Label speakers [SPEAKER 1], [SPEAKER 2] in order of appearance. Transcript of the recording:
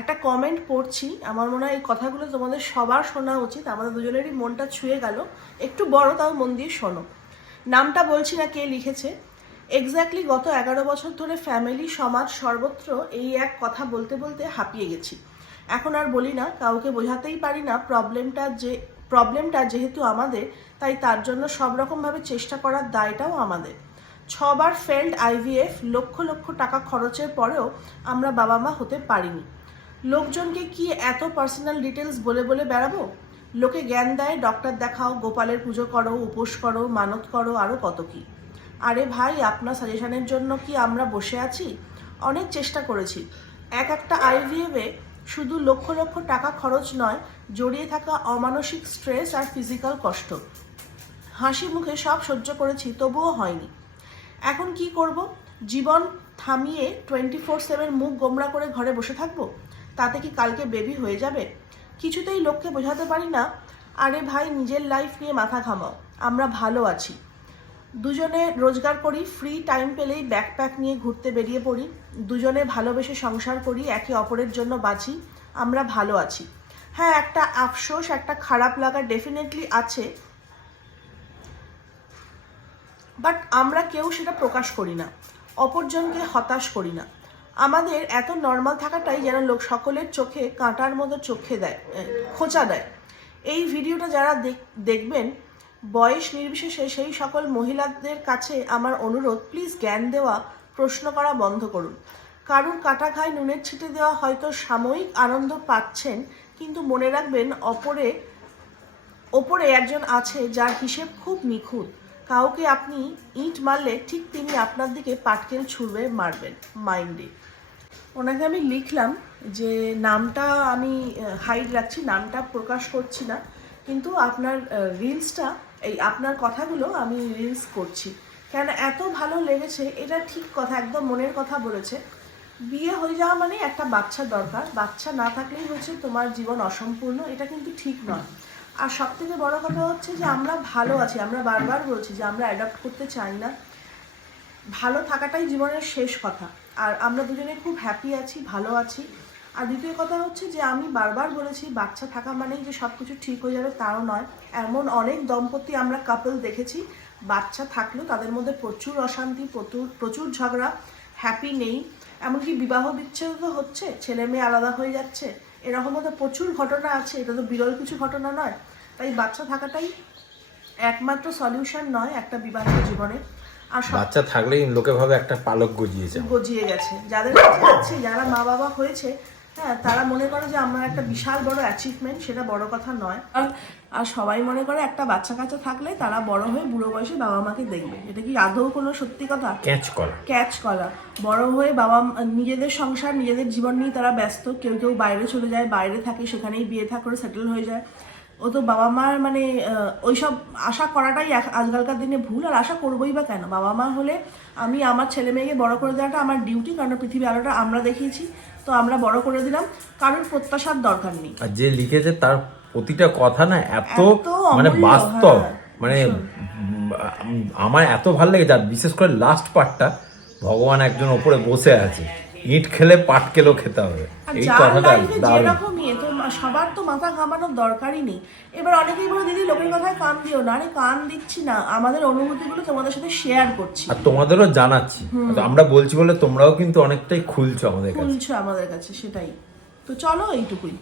[SPEAKER 1] একটা কমেন্ট পড়ছি। আমার মনে হয় এই কথাগুলো তোমাদের সবার শোনা উচিত। আমাদের দুজনেরই মনটা ছুঁয়ে গেল। একটু বড়, তাও মন দিয়ে শোনো। নামটা বলছি না কে লিখেছে। এক্স্যাক্টলি গত এগারো বছর ধরে ফ্যামিলি সমাজ, সর্বত্র এই এক কথা বলতে বলতে হাঁপিয়ে গেছি। এখন আর বলি না, কাউকে বোঝাতেই পারি না প্রবলেমটা যে প্রবলেমটা যেহেতু আমাদের, তাই তার জন্য সব রকমভাবে চেষ্টা করার দায়টাও আমাদের। ছবার ফেল্ড আইভিএফ লক্ষ লক্ষ টাকা খরচের পরেও আমরা বাবা মা হতে পারিনি। লোকজনকে কি এত পার্সোনাল ডিটেলস বলে বলে বেড়াবো? লোকে জ্ঞান দেয় ডক্টর দেখাও, গোপালের পুজো করো, উপোস করো, মানত করো আরও কত কি? আরে ভাই, আপনার সাজেশনের জন্য কি আমরা বসে আছি? অনেক চেষ্টা করেছি। এক একটা আইভিএফে শুধু লক্ষ লক্ষ টাকা খরচ নয়, জড়িয়ে থাকা অমানসিক স্ট্রেস আর ফিজিক্যাল কষ্ট। হাসি মুখে সব সহ্য করেছি, তবুও হয়নি। এখন কি করব? জীবন থামিয়ে টোয়েন্টি ফোর সেভেন মুখ গোমরা করে ঘরে বসে থাকব? তাতে কি কালকে বেবি হয়ে যাবে? কিছুতেই লোককে বোঝাতে পারি না। আরে ভাই, নিজের লাইফ নিয়ে মাথা ঘামাও। আমরা ভালো আছি। দুজনে রোজগার করি ফ্রি টাইম পেলেই ব্যাকপ্যাক নিয়ে ঘুরতে বেরিয়ে পড়ি। দুজনে ভালোবেসে সংসার করি, একে অপরের জন্য বাঁচি। আমরা ভালো আছি। হ্যাঁ একটা আফসোস, একটা খারাপ লাগা ডেফিনেটলি আছে। বাট আমরা কেউ সেটা প্রকাশ করি না। অপরজনকে হতাশ করি না। আমাদের এত নর্মাল থাকাটাই যেন লোক সকলের চোখে কাঁটার মতো চোখে দেয় খোঁচা দেয়। এই ভিডিওটা যারা দেখ- দেখবেন, বয়স নির্বিশেষে সেই সকল মহিলাদের কাছে আমার অনুরোধ প্লিজ জ্ঞান দেওয়া, প্রশ্ন করা বন্ধ করুন। কারুর কাটা খায় নুনের ছিটে দেওয়া হয়তো সাময়িক আনন্দ পাচ্ছেন, কিন্তু মনে রাখবেন, অপরে, ওপরে একজন আছে যার হিসেব খুব নিখুঁত। কাউকে আপনি ইট মারলে ঠিক তিনি আপনার দিকে পাটকেল ছুঁড়বে, মারবেন, মাইন্ডে। ওনাকে আমি লিখলাম যে, নামটা আমি হাইড রাখছি, নামটা প্রকাশ করছি না, কিন্তু আপনার রিলসটা এই আপনার কথাগুলো আমি রিলস করছি। কেন, এত ভালো লেগেছে, এটা ঠিক কথা, একদম মনের কথা বলেছে। বিয়ে হয়ে যাওয়া মানে একটা বাচ্চা দরকার। বাচ্চা না থাকলেই হচ্ছে তোমার জীবন অসম্পূর্ণ, এটা কিন্তু ঠিক নয়। আর সব থেকে বড় কথা হচ্ছে যে আমরা ভালো আছি, আমরা বারবার বলছি যে আমরা অ্যাডাপ্ট করতে চাই না। ভালো থাকাটাই জীবনের শেষ কথা। আর আমরা দুজনে খুব হ্যাপি আছি, ভালো আছি। আর দ্বিতীয় কথা হচ্ছে যে আমি বারবার বলেছি, বাচ্চা থাকা মানেই যে সব কিছু ঠিক হয়ে যাবে তাও নয়। এমন অনেক দম্পতি আমরা কাপল দেখেছি, বাচ্চা থাকলেও তাদের মধ্যে প্রচুর অশান্তি, প্রচুর প্রচুর ঝগড়া হ্যাপি নেই। এমনকি বিবাহ বিচ্ছেদ হচ্ছে ছেলে মেয়ে আলাদা হয়ে যাচ্ছে। এরকমও তো প্রচুর ঘটনা আছে এটা তো বিরল কিছু ঘটনা নয়। তাই বাচ্চা থাকাটাই একমাত্র সলিউশন নয় একটা বিবাহিত জীবনে। আর
[SPEAKER 2] বাচ্চা থাকলেই লোকে ভাবে একটা পালক গজিয়েছে।
[SPEAKER 1] গজিয়ে গেছে। যাদের কাছে আছে যারা মা বাবা হয়েছে হ্যাঁ তারা মনে করে যে আমার একটা বিশাল বড় অ্যাচিভমেন্ট সেটা বড় কথা নয়। আর- আর সবাই মনে করে একটা বাচ্চা কাচ্চা থাকলে তারা বড় হয়ে বুড়ো বয়সে বাবা মাকে দেখবে। এটা কি আদৌ কোনো সত্যি কথা?
[SPEAKER 2] ক্যাচ করা।
[SPEAKER 1] ক্যাচ করা। বড় হয়ে বাবা নিজেদের সংসার নিজেদের জীবন নিয়ে তারা ব্যস্ত। কেউ কেউ বাইরে চলে যায় বাইরে থাকে সেখানেই বিয়ে থাকলে সেটেল হয়ে যায়। ও তো বাবা মার মানে ওইসব আশা করাটাই আজকালকার দিনে ভুল আর আশা করবোই বা কেন? বাবা মা হলে আমি আমার ছেলে মেয়েকে বড় করে দেওয়াটা আমার ডিউটি কারণ পৃথিবী আলোটা আমরা দেখিয়েছি তো আমরা বড় করে দিলাম কারোর প্রত্যাশার দরকার নেই।
[SPEAKER 2] আর যে লিখেছে তার প্রতিটা কথা না এত মানে বাস্তব
[SPEAKER 1] হ্যাঁ।
[SPEAKER 2] মানে আমার এত ভালো লেগেছে আর বিশেষ করে লাস্ট পার্টটা ভগবান একজন ওপরে বসে আছে ইট খেলে পাট খেলেও খেতে হবে। এই কথাটা দারুণ।
[SPEAKER 1] সবার তো মাথা ঘামানোর দরকারই নেই। এবার অনেকেই বলে দিদি লোকের কথায় কান দিও না। আরে কান দিচ্ছি না। আমাদের অনুভূতিগুলো তোমাদের সাথে শেয়ার করছি।
[SPEAKER 2] আর তোমাদেরও জানাচ্ছি। তো আমরা বলছি বলে তোমরাও কিন্তু অনেকটাই খুলছো আমাদের কাছে।
[SPEAKER 1] খুলছো আমাদের কাছে সেটাই। তো চলো এইটুকুই।